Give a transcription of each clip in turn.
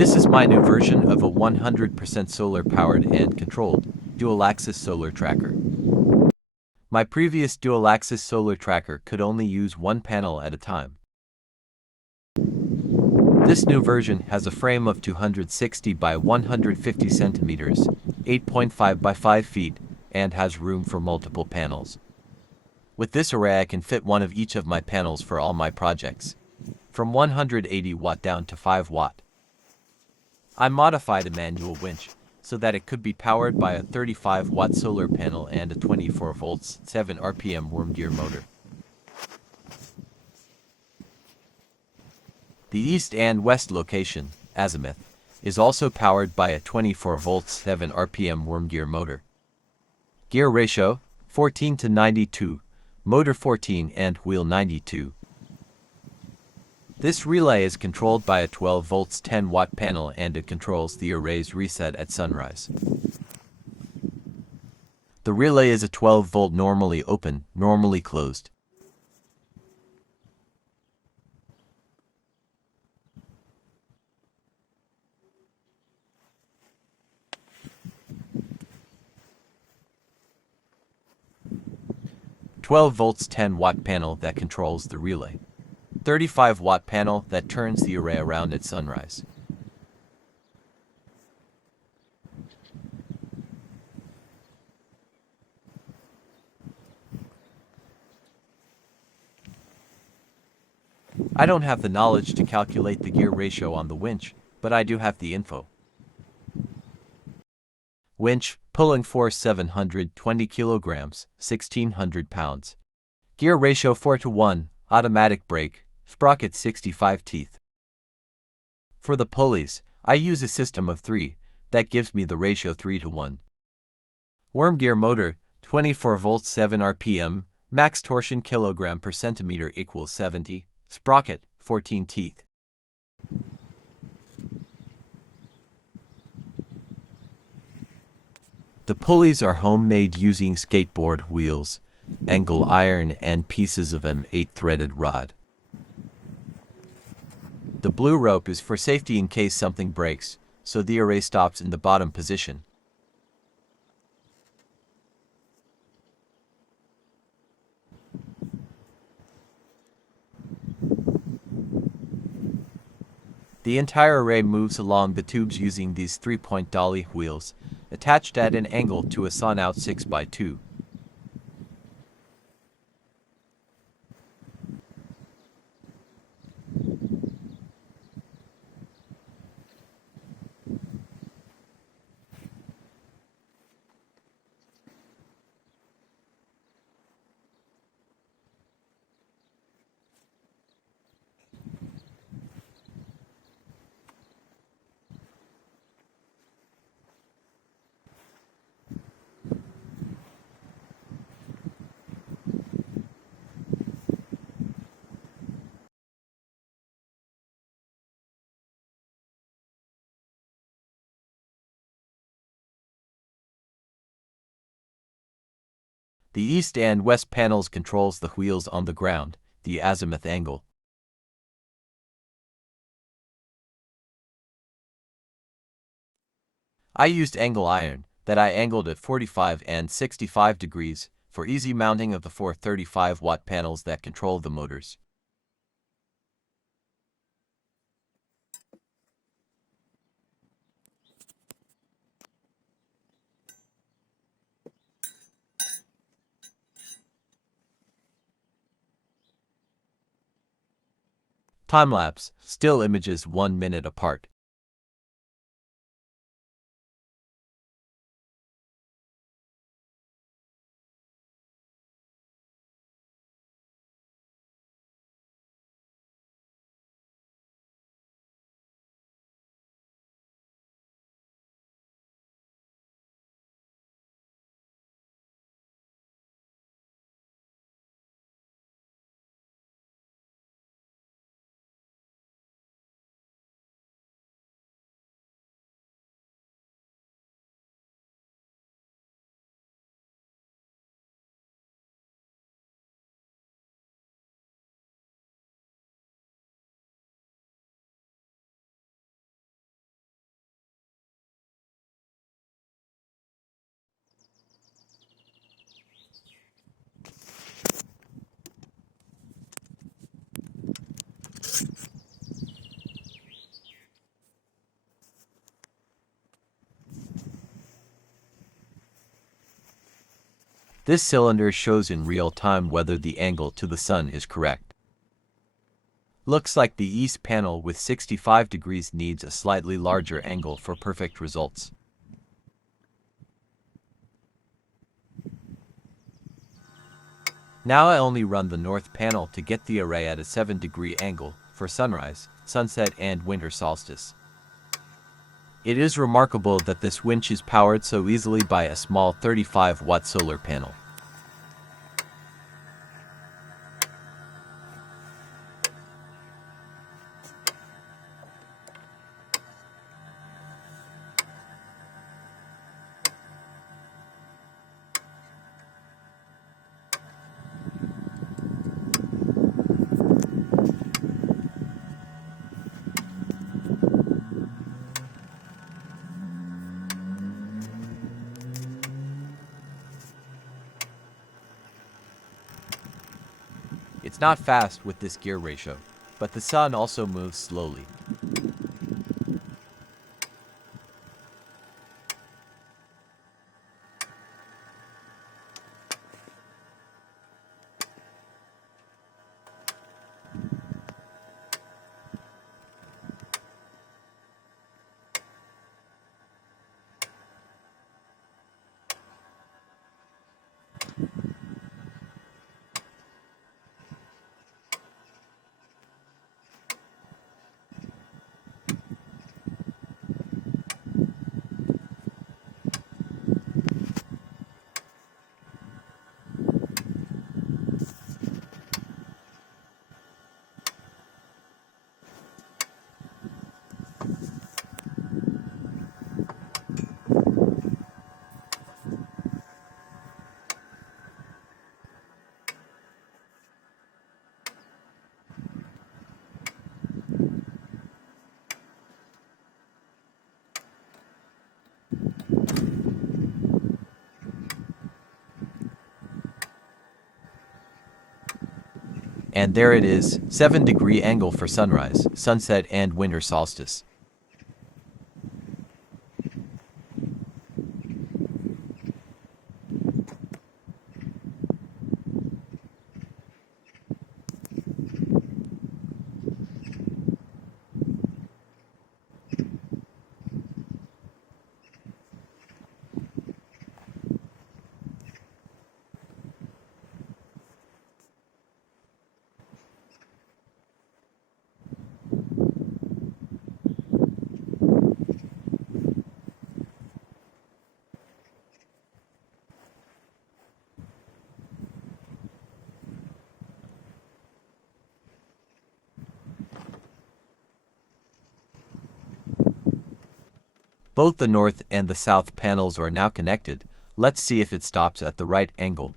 This is my new version of a 100% solar-powered and controlled dual-axis solar tracker. My previous dual-axis solar tracker could only use one panel at a time. This new version has a frame of 260 by 150 centimeters, 8.5 by 5 feet, and has room for multiple panels. With this array I can fit one of each of my panels for all my projects, from 180 watt down to 5 watt. I modified a manual winch so that it could be powered by a 35 watt solar panel and a 24 volts 7 RPM worm gear motor. The east and west location, azimuth, is also powered by a 24 volts 7 RPM worm gear motor. Gear ratio 14:92, motor 14 and wheel 92. This relay is controlled by a 12 volts 10 watt panel and it controls the array's reset at sunrise. The relay is a 12 volt normally open, normally closed. "12 volts 10 watt panel that controls the relay. 35 watt panel that turns the array around at sunrise. I don't have the knowledge to calculate the gear ratio on the winch, but I do have the info. Winch, pulling force 720 kilograms, 1600 pounds. Gear ratio 4:1, automatic brake, Sprocket 65 teeth. For the pulleys, I use a system of 3, that gives me the ratio 3:1. Worm gear motor, 24 volts 7 RPM, max torsion kilogram per centimeter equals 70, Sprocket, 14 teeth. The pulleys are homemade using skateboard wheels, angle iron and pieces of M8 threaded rod. The blue rope is for safety in case something breaks, so the array stops in the bottom position. The entire array moves along the tubes using these 3-point dolly wheels, attached at an angle to a sawn-out 6x2. The east and west panels controls the wheels on the ground, the azimuth angle. I used angle iron, that I angled at 45 and 65 degrees, for easy mounting of the 4 35 watt panels that control the motors. Timelapse, still images 1 minute apart. This cylinder shows in real time whether the angle to the sun is correct. Looks like the east panel with 65 degrees needs a slightly larger angle for perfect results. Now I only run the north panel to get the array at a 7-degree angle for sunrise, sunset and winter solstice. It is remarkable that this winch is powered so easily by a small 35-watt solar panel. It's not fast with this gear ratio, but the sun also moves slowly. And there it is, 7-degree angle for sunrise, sunset and winter solstice. Both the north and the south panels are now connected. Let's see if it stops at the right angle.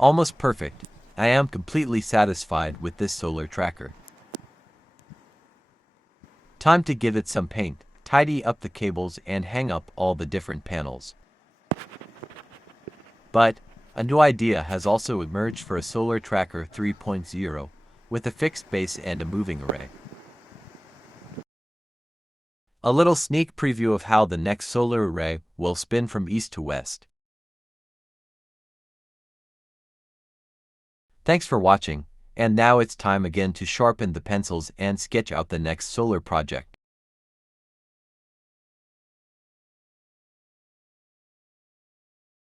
Almost perfect. I am completely satisfied with this solar tracker. Time to give it some paint, tidy up the cables and hang up all the different panels. But a new idea has also emerged for a solar tracker 3.0 with a fixed base and a moving array. A little sneak preview of how the next solar array will spin from east to west. Thanks for watching, And now it's time again to sharpen the pencils and sketch out the next solar project.